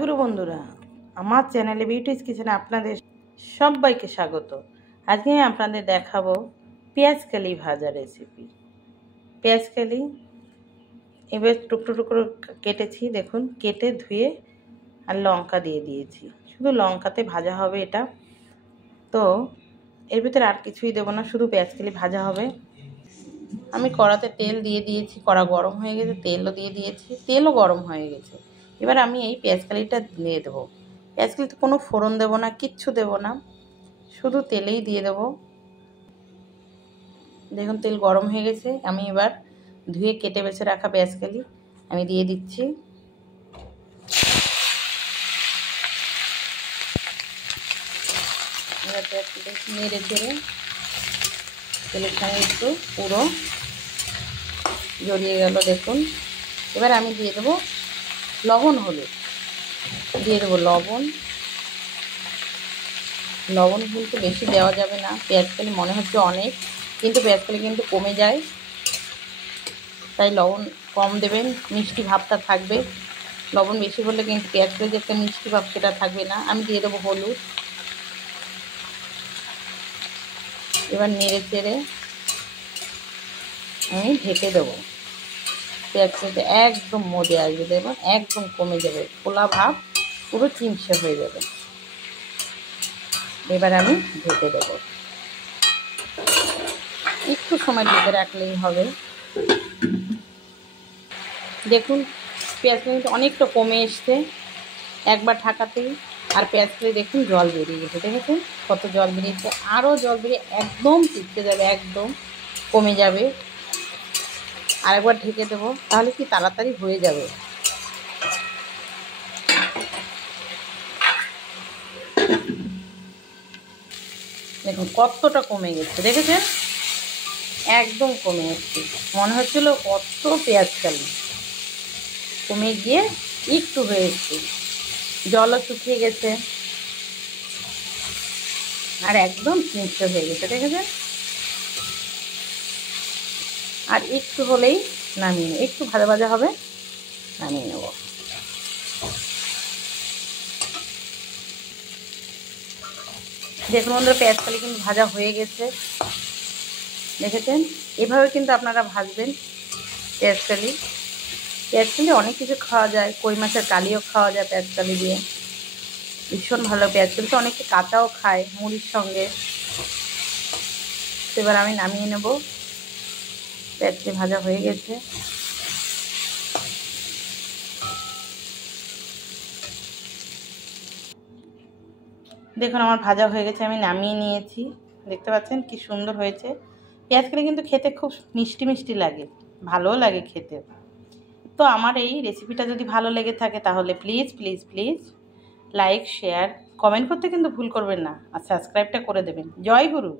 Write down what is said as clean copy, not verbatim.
গুরু বন্ধুরা, আমার চ্যানেলে বিউটিজ কিচেনে আপনাদের সবাইকে স্বাগত। আজকে আমি আপনাদের দেখাবো পেঁয়াজ কালি ভাজা রেসিপি। পেঁয়াজ কালি এবার টুকরো টুকরো কেটেছি, দেখুন কেটে ধুয়ে আর লঙ্কা দিয়ে দিয়েছি। শুধু লঙ্কাতে ভাজা হবে এটা। তো এর ভিতরে আর কিছুই দেবো না, শুধু পেঁয়াজ কালি ভাজা হবে। আমি কড়াতে তেল দিয়ে দিয়েছি, কড়া গরম হয়ে গেছে, তেলও দিয়ে দিয়েছি, তেলও গরম হয়ে গেছে। এবার আমি এই পেঁয়াজ কালিটা দিয়ে দেবো। পেঁয়াজ কালিতে কোনো ফোড়ন দেবো না, কিচ্ছু দেবো না, শুধু তেলেই দিয়ে দেবো। দেখুন তেল গরম হয়ে গেছে। আমি এবার ধুয়ে কেটে বেছে রাখা পেঁয়াজ কালি আমি দিয়ে দিচ্ছি। এবার পেঁয়াজ কালি নেড়ে চেড়ে তেলের সঙ্গে একটু পুরো জড়িয়ে গেল, দেখুন। এবার আমি দিয়ে দেবো লবণ, হলুদ দিয়ে দেবো। লবণ কিন্তু বেশি দেওয়া যাবে না, পেঁয়াজ কালি মনে হচ্ছে অনেক, কিন্তু পেঁয়াজ কালি কিন্তু কমে যায়, তাই লবণ কম দেবেন। মিষ্টি ভাবটা থাকবে, লবণ বেশি হলে কিন্তু পেঁয়াজ কালি যে একটা মিষ্টি ভাব সেটা থাকবে না। আমি দিয়ে দেবো হলুদ। এবার নেড়ে চেড়ে আমি ঢেকে দেবো। পেঁয়াজ কালিটা একদম মজে আসবে, দেখুন একদম কমে যাবে, খোলা ভাব পুরো চিমসে হয়ে যাবে। এবার আমি ঢেকে দেবো, একটু সময় ঢেকে রাখলেই হবে। দেখুন পেঁয়াজ কালি অনেকটা কমে এসছে একবার ঢাকাতেই। আর পেঁয়াজ কালি দেখুন জল বেরিয়ে গেছে, দেখেছেন কত জল বেরিয়েছে। আরও জল বেরিয়ে একদম চিপকে যাবে, একদম কমে যাবে। আরেকবার ঢেকে দেবো, তাহলে কি তাড়াতাড়ি হয়ে যাবে। দেখুন কতটা কমে গেছে, দেখেছেন একদম কমে এসছে। মনে হচ্ছিল কত পেঁয়াজ কালি কমে গিয়ে একটু হয়ে এসছে, জলও শুকিয়ে গেছে আর একদম চিমচে হয়ে গেছে, দেখেছেন। আর একটু হলেই নামিয়ে নেব, একটু ভাজা ভাজা হবে, নামিয়ে নেব। দেখুন বন্ধুরা পেঁয়াজ কালি কিন্তু ভাজা হয়ে গেছে, দেখেছেন। এভাবে কিন্তু আপনারা ভাজবেন পেঁয়াজ কালি। পেঁয়াজ কালি অনেক কিছু খাওয়া যায়, কই মাছের কালিও খাওয়া যায় পেঁয়াজ কালি দিয়ে, ভীষণ ভালো। পেঁয়াজ কালি তো অনেকে কাঁচাও খায় মুড়ির সঙ্গে। এবার আমি নামিয়ে নেব, পেঁয়াজ কালি ভাজা হয়ে গেছে। দেখুন আমার ভাজা হয়ে গেছে, আমি নামিয়ে নিয়েছি। দেখতে পাচ্ছেন কি সুন্দর হয়েছে। পেঁয়াজ কালি কিন্তু খেতে খুব মিষ্টি মিষ্টি লাগে, ভালোও লাগে খেতে। তো আমার এই রেসিপিটা যদি ভালো লেগে থাকে তাহলে please please please like, share, comment করতে কিন্তু ভুল করবেন না, আর সাবস্ক্রাইবটা করে দেবেন। জয় গুরু।